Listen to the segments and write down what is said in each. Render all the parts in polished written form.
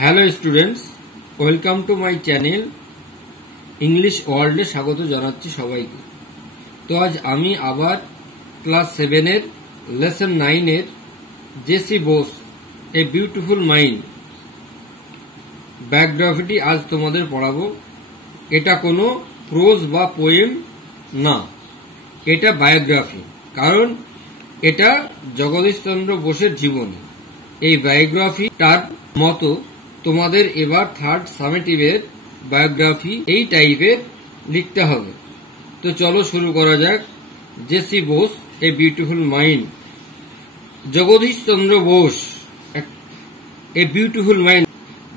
Hello students, welcome to my channel English ওয়ার্ল্ডে স্বাগত জানাচ্ছি সবাইকে। তো আজ আমি আবার ক্লাস 7-এর লেসন 9-এর J C Bose a beautiful mind বায়োগ্রাফিটি আজ তোমাদের পড়াবো। এটা কোনো প্রোজ বা পোয়েম না, এটা বায়োগ্রাফি, কারণ এটা জগদীশচন্দ্র বোসের জীবনী। এই বায়োগ্রাফিটার মতো তোমাদের এবার থার্ড সামেটিভের বায়োগ্রাফি এই টাইপের লিখতে হবে। তো চলো শুরু করা যাক। J C Bose a beautiful mind. Jagadishchandra Bose a beautiful mind,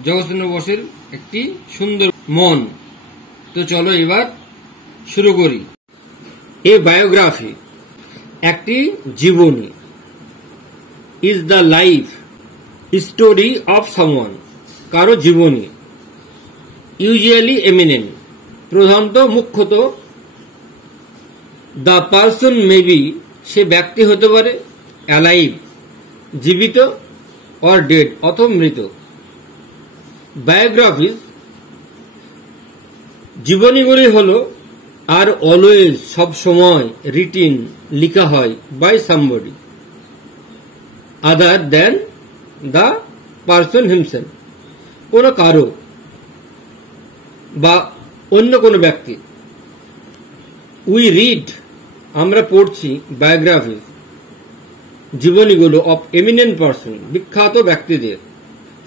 Jagadishchandra বোসের একটি সুন্দর মন। তো চলো এবার শুরু করি। এ বায়োগ্রাফি একটি জীবনী, is the life story of someone, কারো জীবনী। ইউজুয়ালি এমিনেন্ট, প্রধানত মুখ্যত। দ্য পারসন মে বি, সে ব্যক্তি হতে পারে। অ্যালাইভ, জীবিত। অর ডেড, অথবা মৃত। বায়োগ্রাফিজ, জীবনীগুলি হল আর অলওয়েজ, সব সময়, রিটিন, লিখা হয়, by somebody other than the person himself, কোন কারো বা অন্য কোন ব্যক্তি। উই রিড, আমরা পড়ছি, বায়োগ্রাফি, জীবনীগুলো, অফ এমিনেন্ট পারসন, বিখ্যাত ব্যক্তিদের।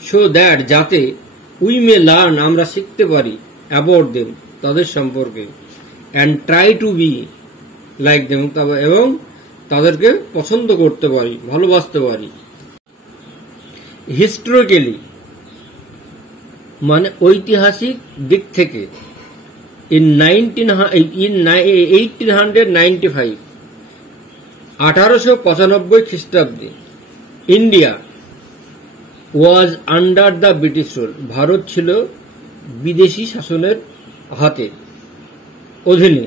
সো দ্যাট, যাতে, উই মে লার্ন, আমরা শিখতে পারি, অ্যাবাউট দেম, তাদের সম্পর্কে। And try to be like them, এবং তাদেরকে পছন্দ করতে পারি, ভালোবাসতে পারি। হিস্টোরিক্যালি, মানে ঐতিহাসিক দিক থেকে। ইন 1895, 1895 খ্রিস্টাব্দে, India was under the British rule, Bharat ছিল বিদেশি শাসনের হাতে, অধীনে।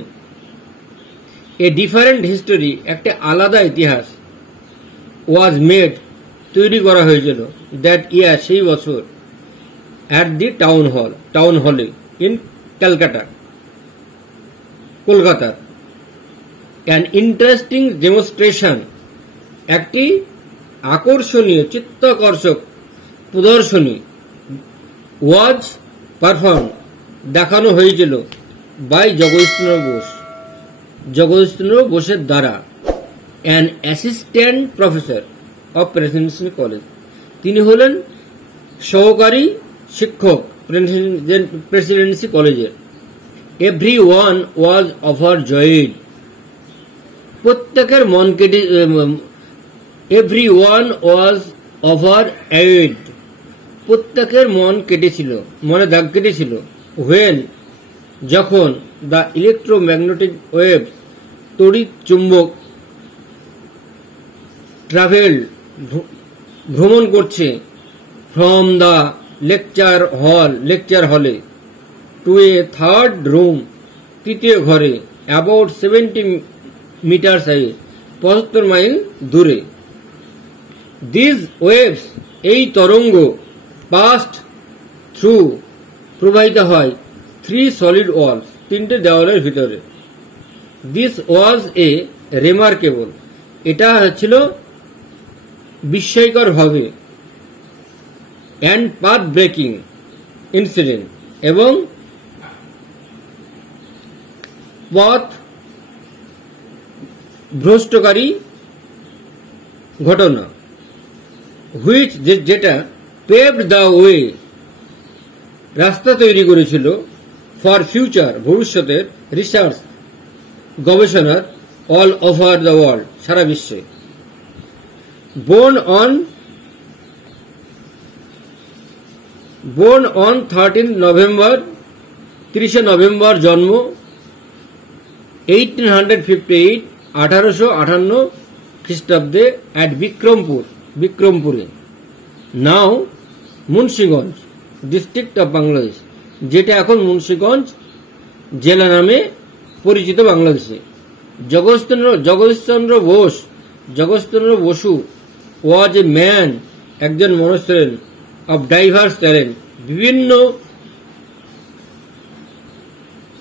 এ ডিফারেন্ট হিস্টোরি, একটা আলাদা ইতিহাস। ওয়াজ মেড, তৈরি করা হয়েছিল। দ্যাট ইয়ার, সেই বছর। অ্যাট দি টাউন হলে ইন কলকাতার। অ্যান ইন্টারেস্টিং ডেমনস্ট্রেশন, একটি আকর্ষণীয়, চিত্তাকর্ষক প্রদর্শনী। ওয়াজ পারফর্ম, দেখানো হয়েছিল। বাই জগদীশচন্দ্র বোসের দ্বারা। An assistant professor of Presidency college, তিনি হলেন সহকারী শিক্ষক প্রেসিডেন্সি কলেজের। এভরি ওয়ান ওয়াজ ওভারজয়েড, প্রত্যেকের মন কেটে। এভরি ওয়ান ওয়াজ ওভারএড, প্রত্যেকের মন কেটেছিল, মনে দাগ কেটেছিল। হোয়েন, যখন। দ্য ইলেকট্রোম্যাগনেটিক ওয়েভ, তড়িৎ চুম্বক। ট্রাভেল, ভ্রমণ করছে। ফ্রম দ্য লেকচার হলে টু এ থার্ড রুম, তৃতীয় ঘরে। অ্যাবাউট 70 মিটার্স আগে, 75 মাইল দূরে। দিস ওয়েভস, এই তরঙ্গ। পাস্ট থ্রু, প্রবাহিত হয়। 3 সলিড ওয়ালস, 3টে দেওয়ালের ভিতরে। দিস ওয়াজ এ রিমার্কেবল, এটা ছিল বিস্ময়কর ভাবে। অ্যান্ড পাথ ব্রেকিং ইনসিডেন্ট, এবং পথ ভ্রষ্টকারী ঘটনা। হুইচ, যেটা। পেভড দ্য ওয়ে, রাস্তা তৈরি করেছিল। ফর ফিউচার, ভবিষ্যতের। রিসার্চ, গবেষণার। অল ওভার দ্য ওয়ার্ল্ড, সারা বিশ্বে। বোর্ন অন 13 নভেম্বর, 30 নভেম্বর জন্ম। 1858, 1858 খ্রিস্টাব্দে। অ্যাট বিক্রমপুরে। Now Munshiganj, district of Bangladesh, যেটা এখন মুন্সিগঞ্জ জেলা নামে পরিচিত বাংলাদেশে। Jagadishchandra Basu was a man, একজন মানুষ ছিলেন। অফ ডাইভার্স ট্যালেন্ট, বিভিন্ন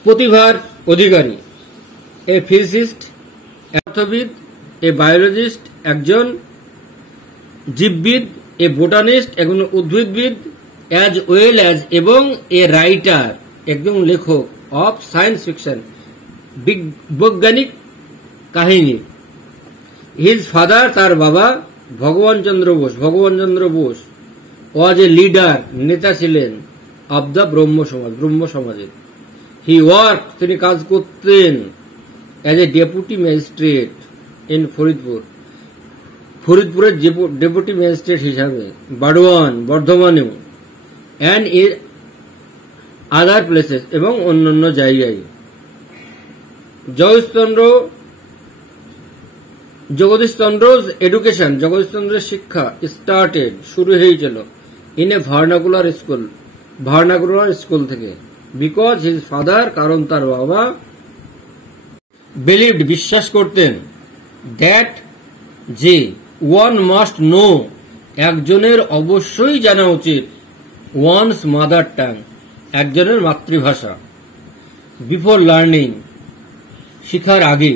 প্রতিভার অধিকারী। এ ফিজিসিস্ট, অর্থবিদ, এ বায়োলজিস্ট একজন জীববিদ, এ বোটানিস্ট একজন উদ্ভিদবিদ, অ্যাজ ওয়েল অ্যাজ এবং এ রাইটার একজন লেখক অফ সায়েন্স ফিকশন, বৈজ্ঞানিক কাহিনী। হিজ ফাদার, তার বাবা ভগবান চন্দ্র বোস ওয়াজ এ লিডার, নেতা ছিলেন অব দ্য ব্রহ্ম সমাজের। হি ওয়ার্ক, তিনি কাজ করতেন as a deputy magistrate in ফরিদপুরের ডেপুটি ম্যাজিস্ট্রেট হিসাবে, Barwan বর্ধমানেও, and in other places এবং অন্যান্য জায়গায়। জগদীশচন্দ্র's এডুকেশন, জগদীশচন্দ্রের শিক্ষা স্টার্টেড, শুরু হয়েছিল ইন এ ভার্নাকুলার স্কুল থেকে। বিকজ হিজ ফাদার, কারণ তার বাবা, বিলিভড, বিশ্বাস করতেন, দ্যাট যে ওয়ান মাস্ট নো, একজনের অবশ্যই জানা উচিত, ওয়ানস মাদার টাং, একজনের মাতৃভাষা, বিফোর লার্নিং, শিখার আগে,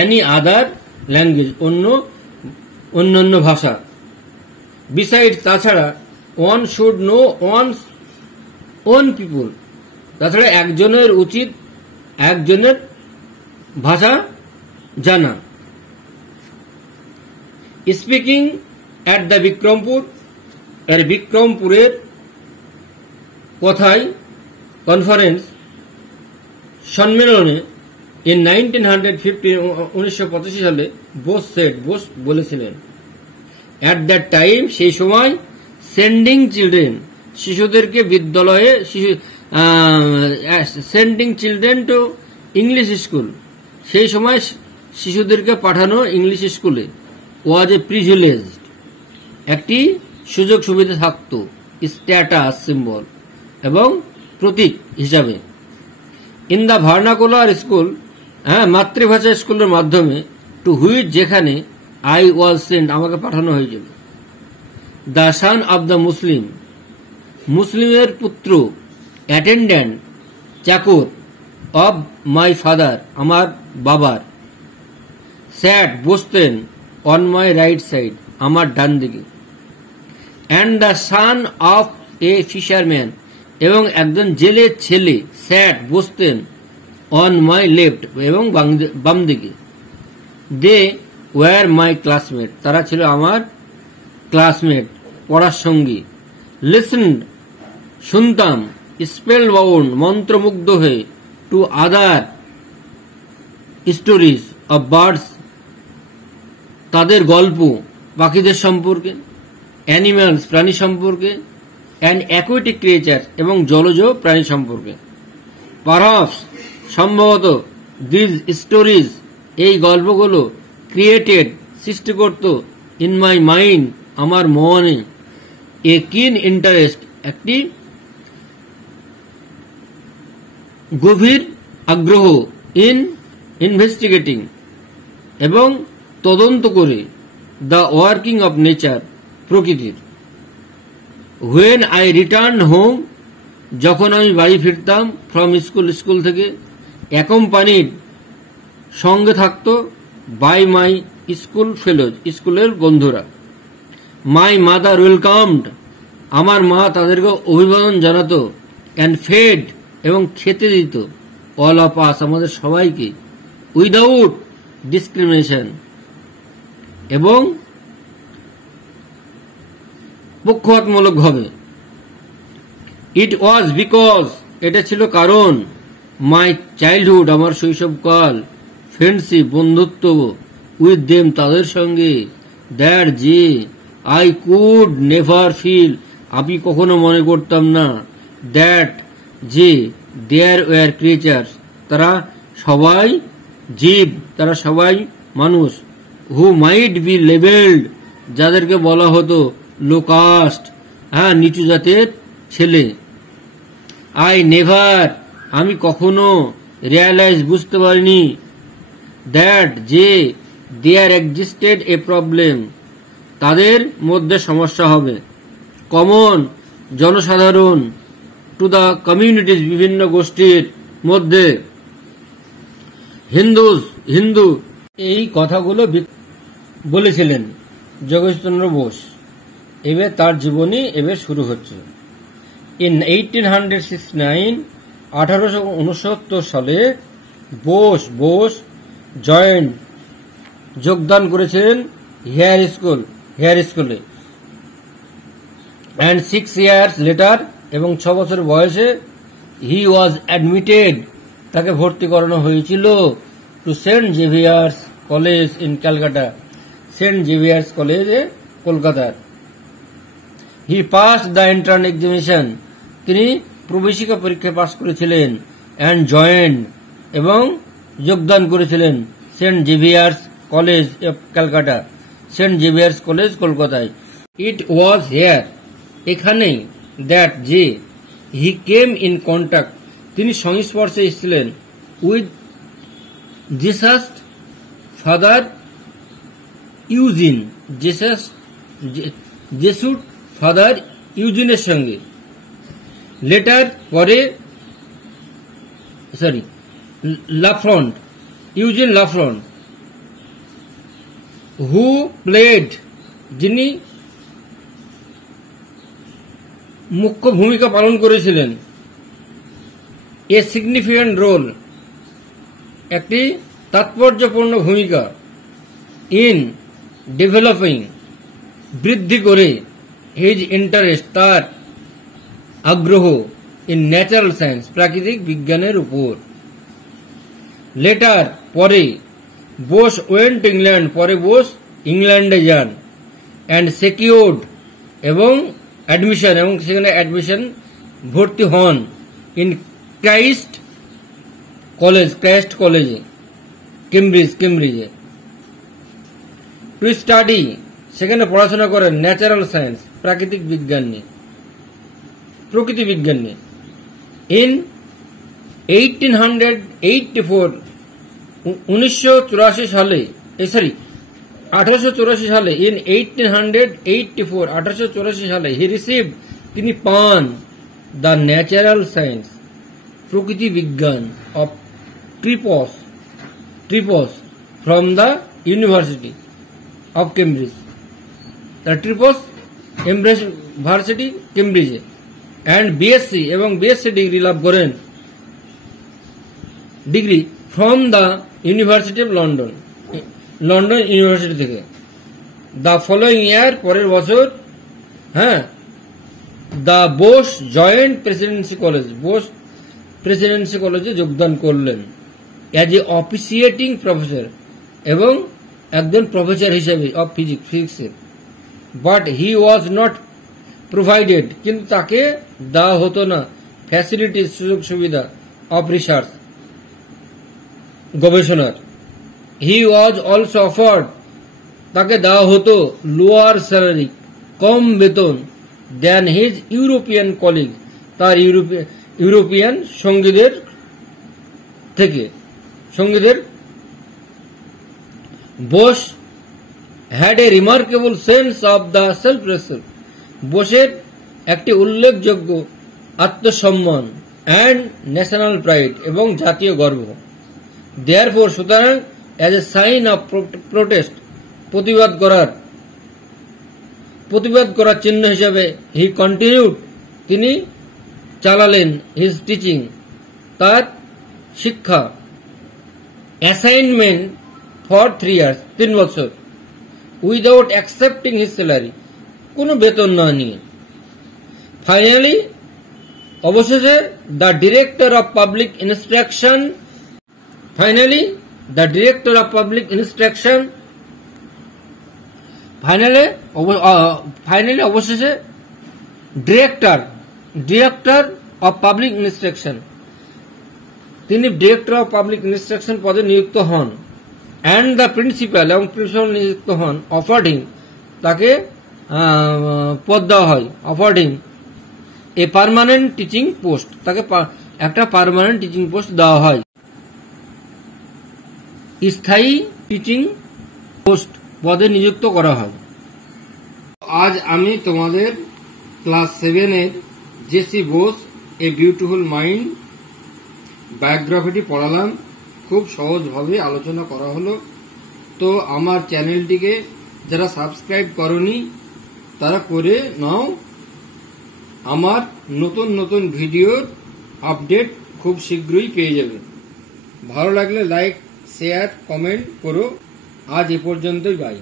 এনি আদার ল্যাঙ্গুয়েজ, অন্যান্য ভাষা, বিসাইড, তাছাড়া, one should know one's own people, তাছাড়া একজনের উচিত একজনের ভাষা জানা। স্পিকিং অ্যাট দ্য বিক্রমপুরের কথায় কনফারেন্স সম্মেলনে ইন 1915 সালে বোস বলেছিলেন, অ্যাট দ্যাট টাইম, সেই সময়, সেন্ডিং চিলড্রেন, শিশুদেরকে বিদ্যালয়ে, sending children to English school, সেই সময় শিশুদেরকে পাঠানো ইংলিশ স্কুলে, ওয়াজ এ প্রিভিলেজ, একটি সুযোগ সুবিধা থাকত, স্ট্যাটাস সিম্বল এবং প্রতীক হিসাবে। ইন দ্য ভার্নাকুলার স্কুল, মাতৃভাষা স্কুলের মাধ্যমে, টু হুইচ, যেখানে, আই ওয়াজ সেন্ট, আমাকে পাঠানো হয়েছিল। দ্য সান অব দ্য মুসলিমের পুত্র, অ্যাটেন্ড্যান্ট, চাকর, অব মাই ফাদার, আমার বাবার, স্যাট, বসতেন, অন মাই রাইট সাইড, আমার ডান দিকে। And the son of A fisherman, এবং একজন জেলের ছেলে, স্যাট, বসতেন, অন মাই লেফট, এবং বাম দিকে। দে ওয়ার মাই ক্লাসমেট, তারা ছিল আমার ক্লাসমেট, পড়ার সঙ্গী। লিসেন্ড, শুনতাম, স্পেল বাউন্ড, মন্ত্রমুগ্ধ হয়ে, to other stories of birds, তাদের গল্প, পাখিদের সম্পর্কে, অ্যানিম্যালস, প্রাণী সম্পর্কে, অ্যান্ড অ্যাকুয়াটিক ক্রিয়েচার, এবং জলজ প্রাণী সম্পর্কে। পারহাপস, সম্ভবত, দিজ স্টোরিজ, এই গল্পগুলো, ক্রিয়েটেড, সৃষ্টি করত, ইন মাই মাইন্ড, আমার মনে, এ কিন ইন্টারেস্ট, একটি গভীর আগ্রহ, ইন ইনভেস্টিগেটিং, এবং তদন্ত করে, দ্য ওয়ার্কিং অফ নেচার, প্রকৃতির। হোয়েন আই রিটার্ন হোম, যখন আমি বাড়ি ফিরতাম, ফ্রম স্কুল থেকে, অ্যাকম্পানিড, সঙ্গে থাকত, বাই মাই স্কুল ফেলোজ, স্কুলের বন্ধুরা। মাই মাদার ওয়েলকামড, আমার মা তাদেরকে অভিবাদন জানাতো, অ্যান্ড ফেড, এবং খেতে দিত, অল অফ আস, আমাদের সবাইকে, উইদাউট ডিসক্রিমিনেশন, এবং পক্ষপাতমূলকভাবে। ইট ওয়াজ বিকজ, এটা ছিল কারণ, মাই চাইল্ডহুড, আমার শৈশবকাল, ফ্রেন্ডশিপ, বন্ধুত্ব, উইথ দেম, তাদের সঙ্গে, দ্যাট, যে, আই কুড নেভার ফিল, আমি কখনো মনে করতাম না, দ্যাট, যে, দেয়ার ওয়ার ক্রিয়েচার্স, তারা সবাই জীব, তারা সবাই মানুষ, হু মাইট বি লেবেলড, যাদেরকে বলা হতো লো কাস্ট, নিচু জাতের ছেলে। আই নেভার, আমি কখনো, রিয়ালাইজ, বুঝতে পারিনি, দ্যাট, যে, দেয়ার এক্সিস্টেড এ প্রবলেম, তাদের মধ্যে সমস্যা হবে, কমন জনসাধারণ, টু দ্য কমিউনিটিজ বিভিন্ন গোষ্ঠীর মধ্যে, হিন্দু এই কথাগুলো বলেছিলেন জগদীশচন্দ্র বোস। এবার তার জীবনী এবার শুরু হচ্ছে। ইন 1869 1869 সালে বোস যোগদান করেছিলেন হেয়ার স্কুলে and 6 years later এবং 6 বছর বয়সে he was admitted তাকে ভর্তি করানো হয়েছিল to Saint Xavier's College in Calcutta, Saint Xavier's কলেজে কলকাতার। He passed the entrance examination, তিনি প্রবেশিকা পরীক্ষায় পাস করেছিলেন। অ্যান্ড জয়েন্ট এবং যোগদান করেছিলেন Saint Xavier's College of Calcutta, Saint Xavier's College কলকাতায়। ইট ওয়াজ হেয়ার এখানেই দ্যাট যে হি কেম ইন কন্ট্যাক্ট তিনি সংস্পর্শে এসেছিলেন with Jesus father Eugene, Jesuit father ইউজিনের সঙ্গে। লেটার পরে লাফ্রন্ট, ইউজিন লাফ্রন্ট, হু প্লেড যিনি মুখ্য ভূমিকা পালন করেছিলেন, এ সিগনিফিক্যান্ট রোল একটি তাৎপর্যপূর্ণ ভূমিকা, ইন ডেভেলপিং বৃদ্ধি করে, হিজ ইন্টারেস্ট তার আগ্রহ, ইন ন্যাচারাল সায়েন্স প্রাকৃতিক বিজ্ঞানের উপর। লেটার পরে বোস ওয়েন্ট ইংল্যান্ড পরে বোস ইংল্যান্ডে যান। অ্যান্ড সেকিউর্ড এবং অ্যাডমিশন এবং সেখানে অ্যাডমিশন ভর্তি হন ইন ক্রাইস্ট কলেজে কেমব্রিজে। টু স্টাডি সেখানে পড়াশোনা করেন ন্যাচারাল সায়েন্স প্রাকৃতিক বিজ্ঞান নিয়ে, প্রকৃতি বিজ্ঞান নিয়ে। ইন 1884 1884 সালে ইন 1884 সালে হি রিসিভড তিনি পান দ্য ন্যাচারাল সায়েন্স প্রকৃতি বিজ্ঞান of tripos from the university of Cambridge, the tripos university কেমব্রিজে। অ্যান্ড বিএসসি এবং বিএসসি ডিগ্রি লাভ করেন from the university of London university থেকে। দ্য ফলোয়িং ইয়ার পরের বছর দ্য বোস জয়েন্ট প্রেসিডেন্সি কলেজে যোগদান করলেন অ্যাজ এ অফিসিয়েটিং প্রফেসর এবং একজন প্রফেসর হিসেবে অফ ফিজিক্সের। But he was not provided কিন্তু তাকে দেওয়া হতো না ফ্যাসিলিটিস সুযোগ সুবিধা অফ রিসার্চ গবেষণার। হি ওয়াজ অলসো অফার্ড তাকে দেওয়া হতো লোয়ার স্যালারি কম বেতন দেন হিজ ইউরোপিয়ান কলিগ তার ইউরোপিয়ান সঙ্গীদের থেকে। Bose had a remarkable sense of the self respect বোসের একটি উল্লেখযোগ্য আত্মসম্মান অ্যান্ড ন্যাশনাল প্রাইড এবং জাতীয় গর্ব। দেয়ারফর সুতরাং as a sign of protest প্রতিবাদ করার চিহ্ন হিসাবে হি কন্টিনিউড তিনি চালালেন হিজ টিচিং তার শিক্ষা অ্যাসাইনমেন্ট ফর 3 years 3 বছর উইদাউট অ্যাকসেপ্টিং হিজ স্যালারি কোনো বেতন না নিয়ে। ফাইনালি অবশেষে the director of public instruction অবশেষে ডিরেক্টর অফ পাবলিক ইনস্ট্রাকশন তিনি ডিরেক্টর অফ পাবলিক ইনস্ট্রাকশন পদে নিযুক্ত হন। অ্যান্ড দ্য প্রিন্সিপাল এবং প্রিন্সিপাল নিযুক্ত হন অফার্ড হিম তাকে পদ দেওয়া হয় offered him a permanent teaching post তাকে একটা পার্মানেন্ট টিচিং পোস্ট দেওয়া হয়, স্থায়ী টিচিং পোস্ট পদে নিযুক্ত করা হয়। আজ আমি তোমাদের ক্লাস 7-এর J C Bose a beautiful mind বায়োগ্রাফিটি পড়ালাম। খুব সহজভাবে আলোচনা করা হলো। তো আমার চ্যানেলটিকে যারা সাবস্ক্রাইব করনি তারা করে নাও। আমার নতুন নতুন ভিডিওর আপডেট খুব শীঘ্রই পেয়ে যাবে। ভালো লাগলে লাইক, শেয়ার, কমেন্ট করো। আজ এ পর্যন্তই, বাই।